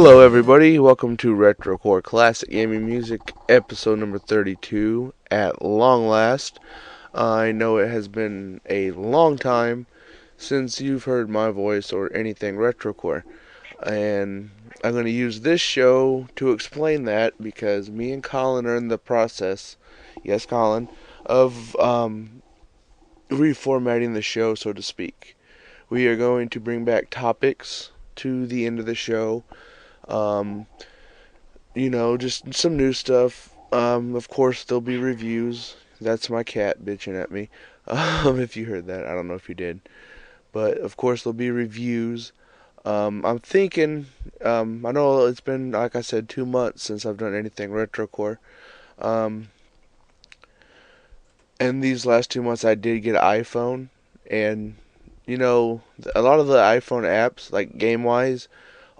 Hello, everybody. Welcome to Retrocore Classic Gaming Music, episode number 32. At long last, I know it has been a long time since you've heard my voice or anything Retrocore, and I'm going to use this show to explain that because me and Colin are in the process, yes, Colin, of reformatting the show, so to speak. We are going to bring back topics to the end of the show. Just some new stuff. Of course, there'll be reviews. That's my cat bitching at me. If you heard that, I don't know if you did. But, of course, there'll be reviews. I'm thinking, I know it's been, like I said, 2 months since I've done anything Retrocore. And these last 2 months I did get an iPhone. And, a lot of the iPhone apps, like game-wise,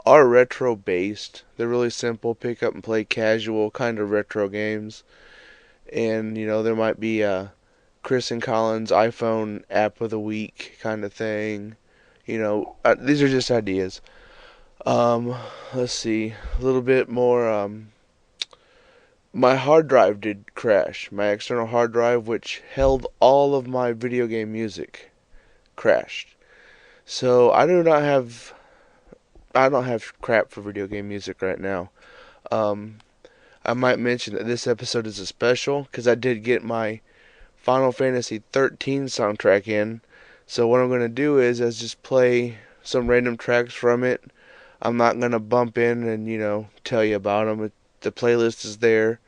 are retro based. They're really simple, pick up and play casual kind of retro games. And there might be a Chris and Colin's iPhone app of the week kind of thing. These are just ideas. Let's see, a little bit more. My hard drive did crash. My external hard drive, which held all of my video game music, crashed. So I don't have crap for video game music right now. I might mention that this episode is a special because I did get my Final Fantasy XIII soundtrack in. So what I'm going to do is just play some random tracks from it. I'm not going to bump in and, tell you about them. The playlist is there.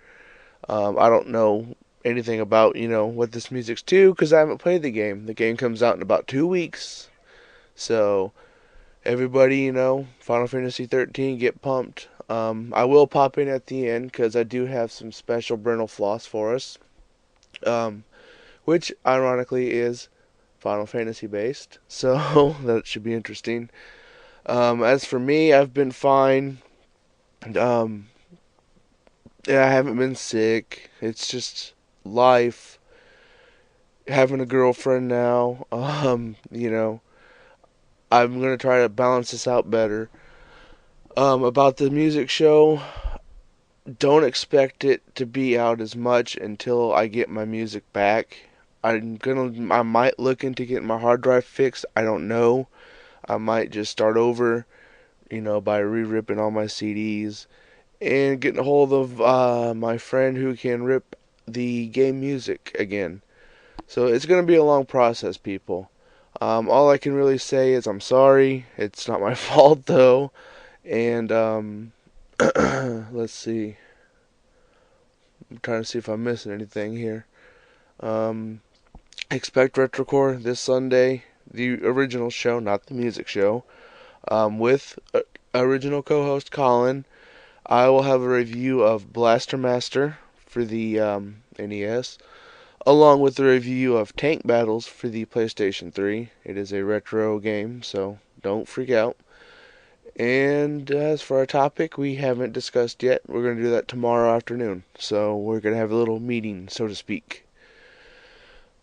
I don't know anything about, what this music's to because I haven't played the game. The game comes out in about 2 weeks. So everybody, Final Fantasy XIII, get pumped. I will pop in at the end because I do have some special Brentalfloss for us, which ironically is Final Fantasy based, so that should be interesting. As for me, I've been fine. I haven't been sick. It's just life. Having a girlfriend now, I'm going to try to balance this out better. About the music show, don't expect it to be out as much until I get my music back. I might look into getting my hard drive fixed. I don't know. I might just start over, by re-ripping all my CDs and getting a hold of my friend who can rip the game music again. So it's going to be a long process, people. All I can really say is I'm sorry. It's not my fault, though. And, let's see. I'm trying to see if I'm missing anything here. Expect Retrocore this Sunday. The original show, not the music show. With original co-host Colin. I will have a review of Blaster Master for the NES. Along with the review of Tank Battles for the PlayStation 3. It is a retro game, so don't freak out. And as for our topic, we haven't discussed yet. We're going to do that tomorrow afternoon. So we're going to have a little meeting, so to speak.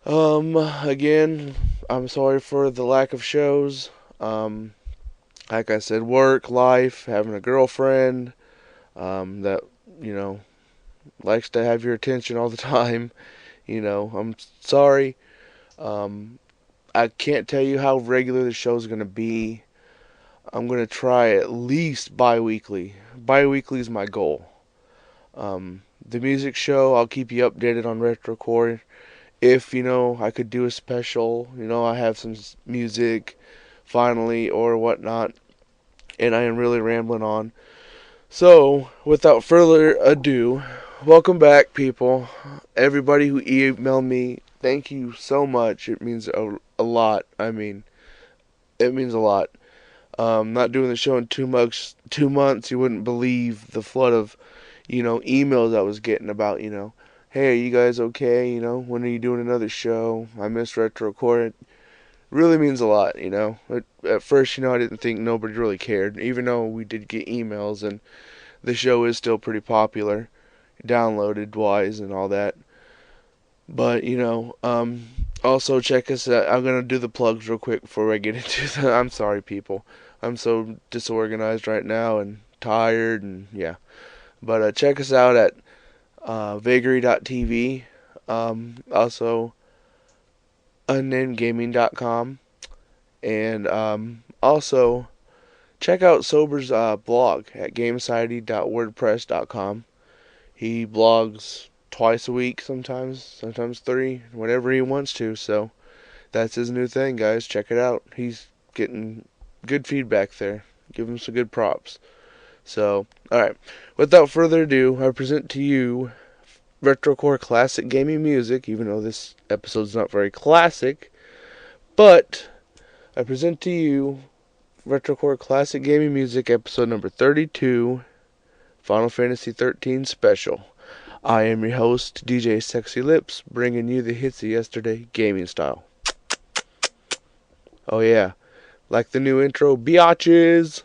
Again, I'm sorry for the lack of shows. Like I said, work, life, having a girlfriend, that, likes to have your attention all the time. I'm sorry. I can't tell you how regular the show's going to be. I'm going to try at least bi-weekly. Bi-weekly is my goal. The music show, I'll keep you updated on Retrocore. If, I could do a special, I have some music finally or whatnot. And I am really rambling on. So, without further ado, welcome back, people. Everybody who emailed me, thank you so much. It means a lot. I mean, it means a lot. Not doing the show in 2 months, you wouldn't believe the flood of, emails I was getting about, hey, are you guys okay? When are you doing another show? I miss Retrocore. It really means a lot, At first, I didn't think nobody really cared, even though we did get emails, and the show is still pretty popular, downloaded-wise and all that. But, also check us out. I'm going to do the plugs real quick before I get into the... I'm sorry, people. I'm so disorganized right now, and tired, and yeah. But check us out at vagary.tv, also unnamedgaming.com, and also check out Sober's blog at gamesociety.wordpress.com. He blogs twice a week, sometimes three, whenever he wants to. So that's his new thing, guys. Check it out. He's getting good feedback there. Give him some good props. So, alright. Without further ado, I present to you Retrocore classic gaming music, even though this episode's not very classic. But I present to you Retrocore classic gaming music, episode number 32, Final Fantasy XIII Special. I am your host, DJ Sexy Lips, bringing you the hits of yesterday, gaming style. Oh yeah, like the new intro, biatches!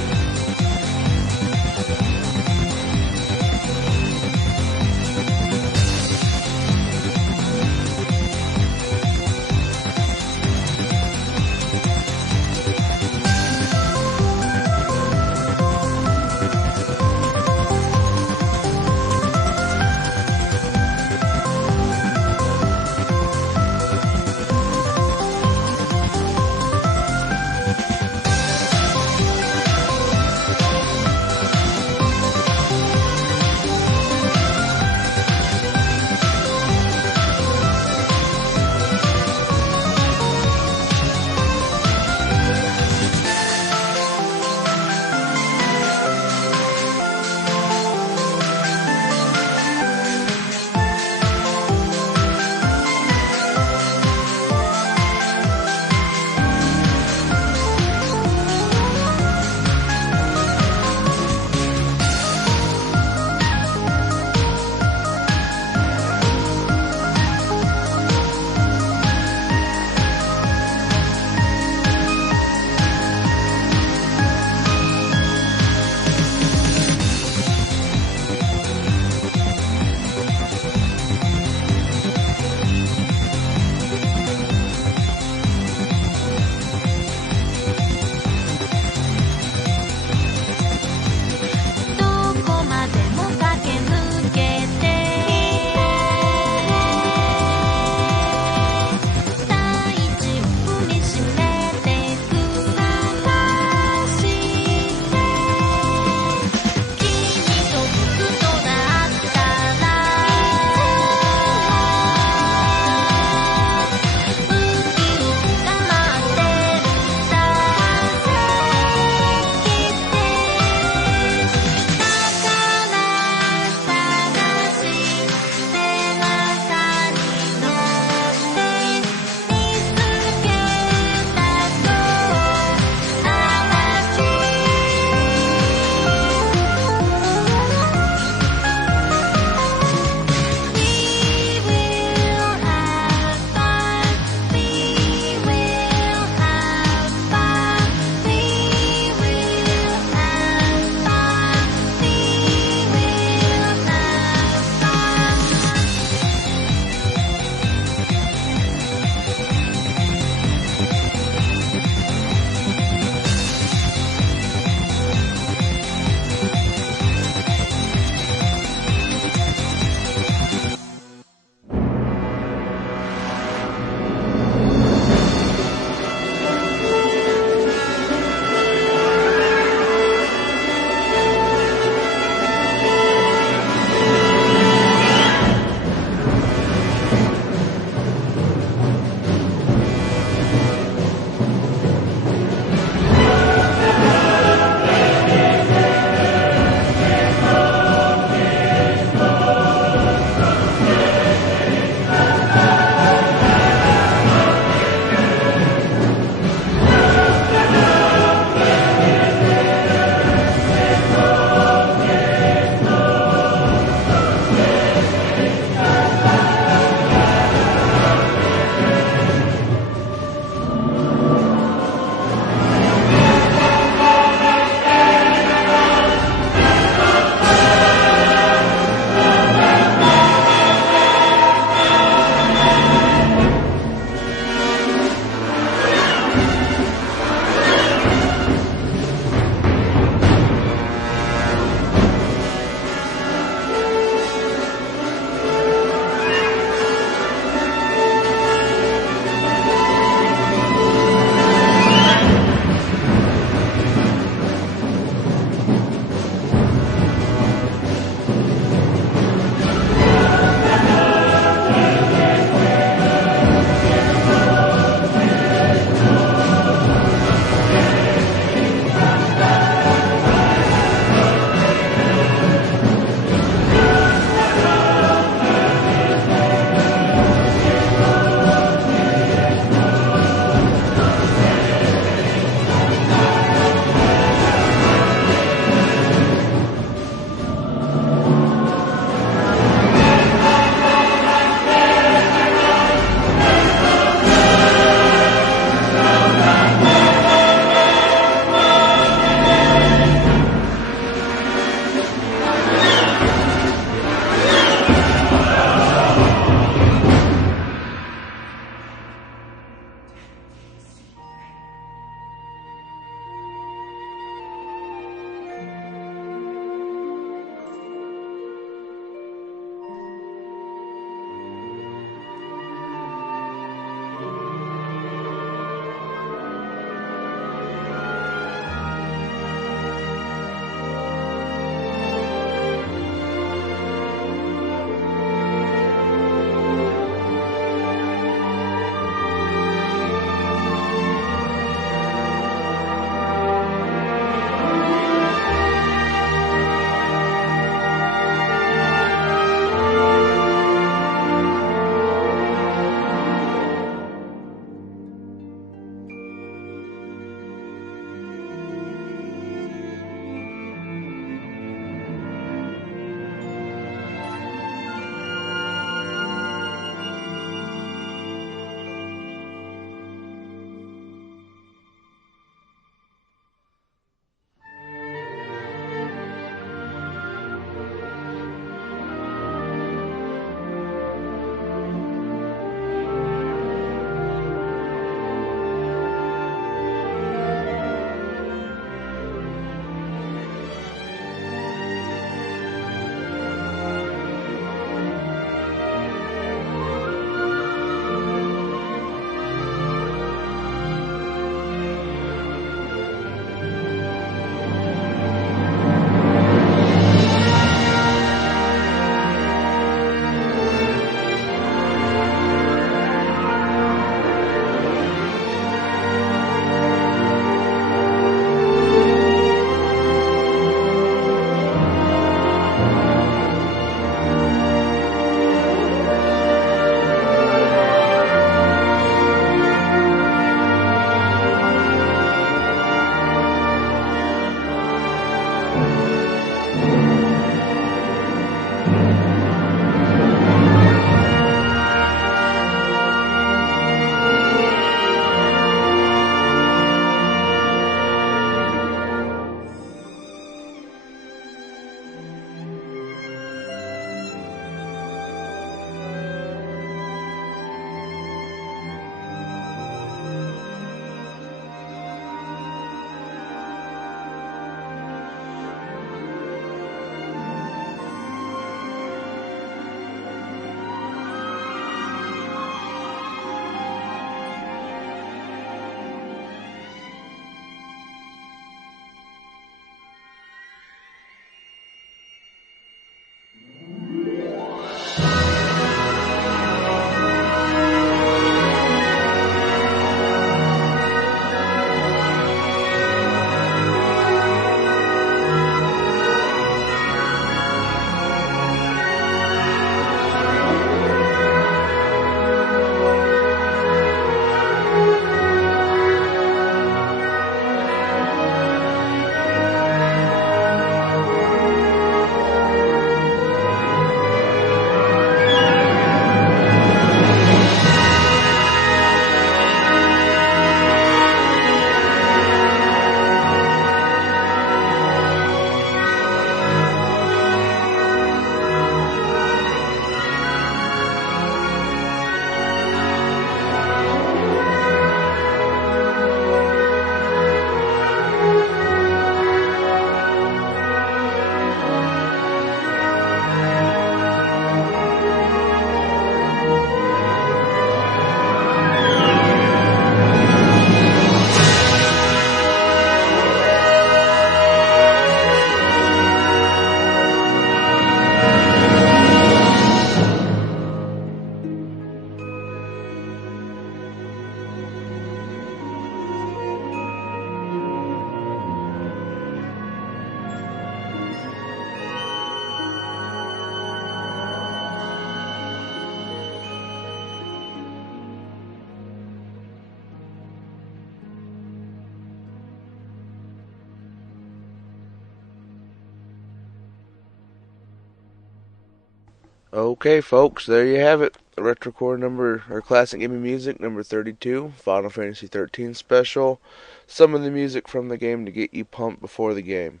Okay, folks, there you have it. Retrocore number, or Classic Gaming Music number 32, Final Fantasy XIII special. Some of the music from the game to get you pumped before the game.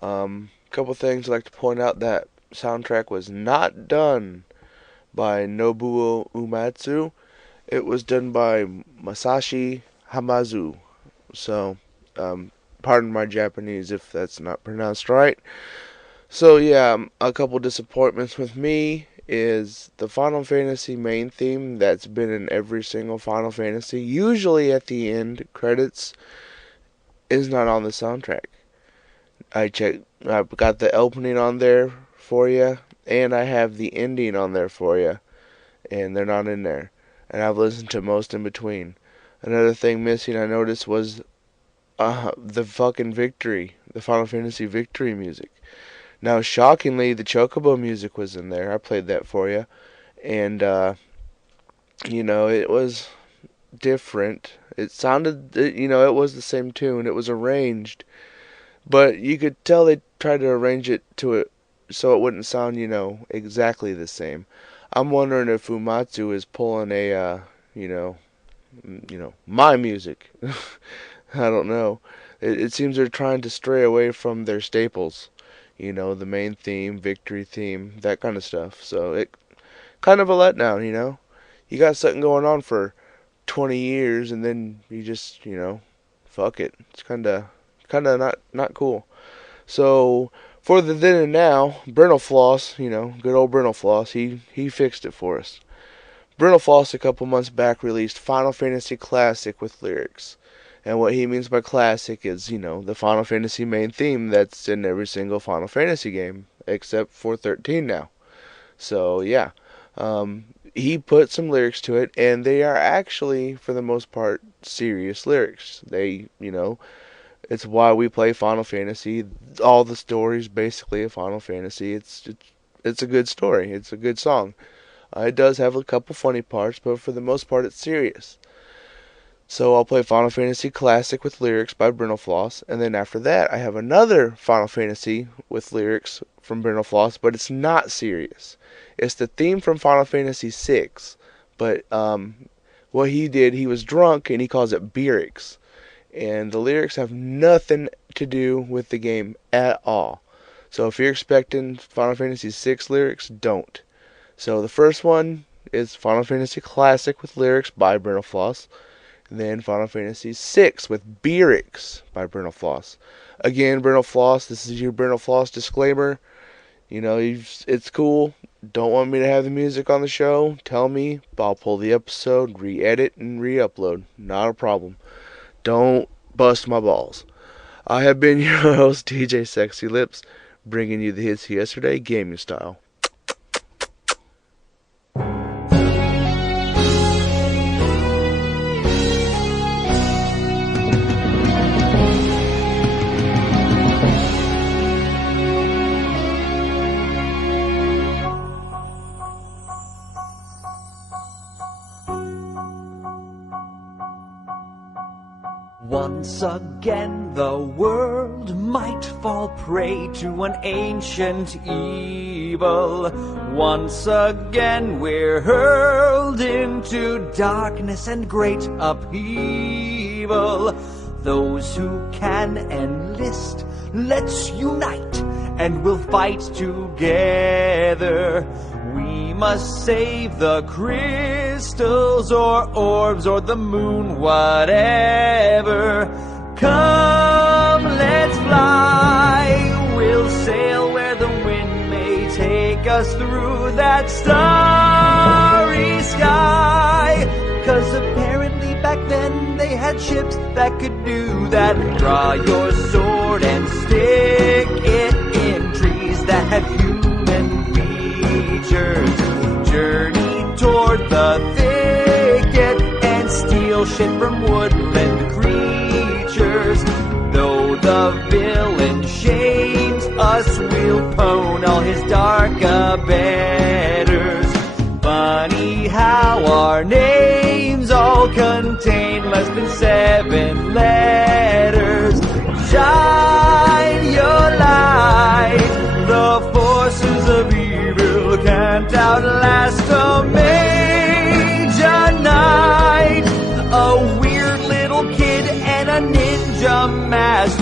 Couple things I'd like to point out: that soundtrack was not done by Nobuo Uematsu. It was done by Masashi Hamazu. So, pardon my Japanese if that's not pronounced right. So yeah, a couple disappointments with me is the Final Fantasy main theme that's been in every single Final Fantasy, usually at the end credits, is not on the soundtrack. I've got the opening on there for you, and I have the ending on there for you, and they're not in there. And I've listened to most in between. Another thing missing I noticed was the fucking victory, the Final Fantasy victory music. Now, shockingly, the Chocobo music was in there. I played that for you. And, it was different. It sounded, it was the same tune. It was arranged. But you could tell they tried to arrange it so it wouldn't sound, exactly the same. I'm wondering if Uematsu is pulling a, my music. I don't know. It seems they're trying to stray away from their staples. The main theme, victory theme, that kind of stuff. So it kind of a letdown, You got something going on for 20 years and then you just, fuck it. It's kind of not cool. So for the then and now, Brentalfloss, good old Brentalfloss, he fixed it for us. Brentalfloss a couple months back released Final Fantasy Classic with lyrics. And what he means by classic is, the Final Fantasy main theme that's in every single Final Fantasy game, except for 13 now. So, yeah. He put some lyrics to it, and they are actually, for the most part, serious lyrics. They, it's why we play Final Fantasy. All the stories, basically, of Final Fantasy. It's a good story. It's a good song. It does have a couple funny parts, but for the most part, it's serious. So I'll play Final Fantasy Classic with lyrics by Brentalfloss, and then after that I have another Final Fantasy with lyrics from Brentalfloss, but it's not serious. It's the theme from Final Fantasy VI, but what he did, he was drunk and he calls it Beerics, and the lyrics have nothing to do with the game at all. So if you're expecting Final Fantasy VI lyrics, don't. So the first one is Final Fantasy Classic with lyrics by Brentalfloss. Then Final Fantasy VI with Beerics by Brentalfloss. Again, Brentalfloss, this is your Brentalfloss disclaimer. It's cool. Don't want me to have the music on the show? Tell me. I'll pull the episode, re-edit, and re-upload. Not a problem. Don't bust my balls. I have been your host, DJ Sexy Lips, bringing you the hits yesterday, gaming style. Once again the world might fall prey to an ancient evil. Once again we're hurled into darkness and great upheaval. Those who can enlist, let's unite and we'll fight together. We must save the crystals or orbs or the moon, whatever. Come, let's fly. We'll sail where the wind may take us through that starry sky. 'Cause apparently back then they had ships that could do that. Draw your sword and stick it in trees that have human features. Journey toward the thicket and steal shit from woodland creatures. Though the villain shames us, we'll pwn all his dark abettors. Funny how our names all contain less than 7 letters. Shine your light, the forces of evil can't out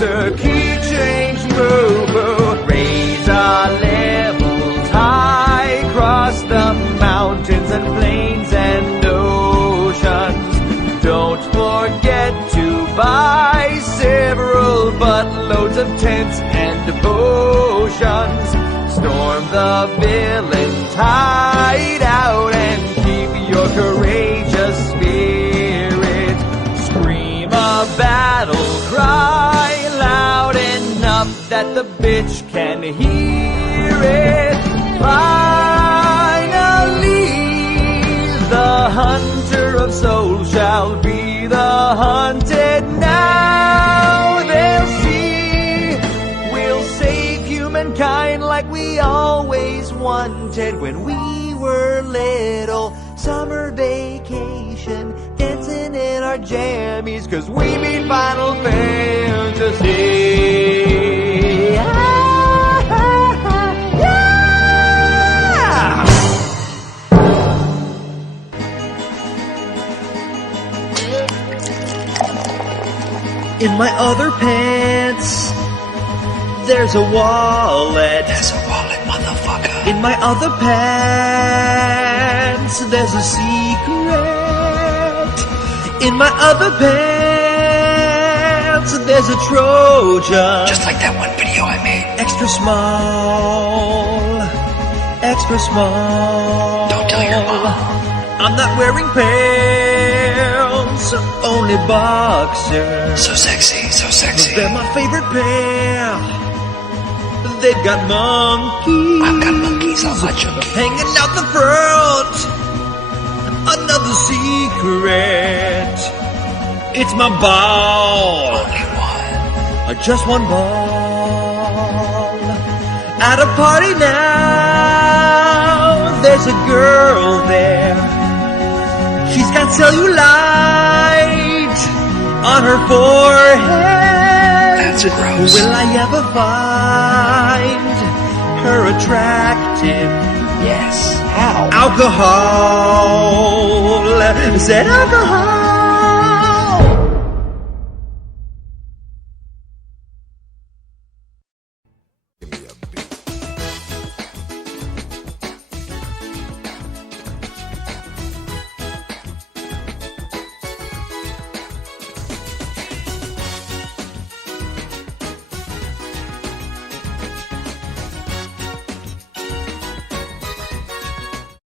boxer, key change move. Raise our levels high, cross the mountains and plains and oceans. Don't forget to buy several buttloads of tents and potions. Storm the villain's hideout and keep your courageous spirit. Scream a battle cry loud enough that the bitch can hear it. Finally, the hunter of souls shall be the hunted now. They'll see we'll save humankind like we always wanted when we were little. Summer vacation, dancing in our jammies, 'cause we beat Final Fantasy. In my other pants, there's a wallet. There's a wallet, motherfucker. In my other pants, there's a secret. In my other pants, there's a Trojan. Just like that one video I made. Extra small. Extra small. Don't tell your mom. I'm not wearing pants, only boxers. So sexy, so sexy. They're my favorite pair. They've got monkeys. I've got monkeys on my chunky. Hanging out the front. Another secret. It's my ball. Only one. Just one ball. At a party now, there's a girl there. She's got cellulite on her forehead. That's gross. Will I ever find her attractive? Yes. How? Alcohol. Said alcohol.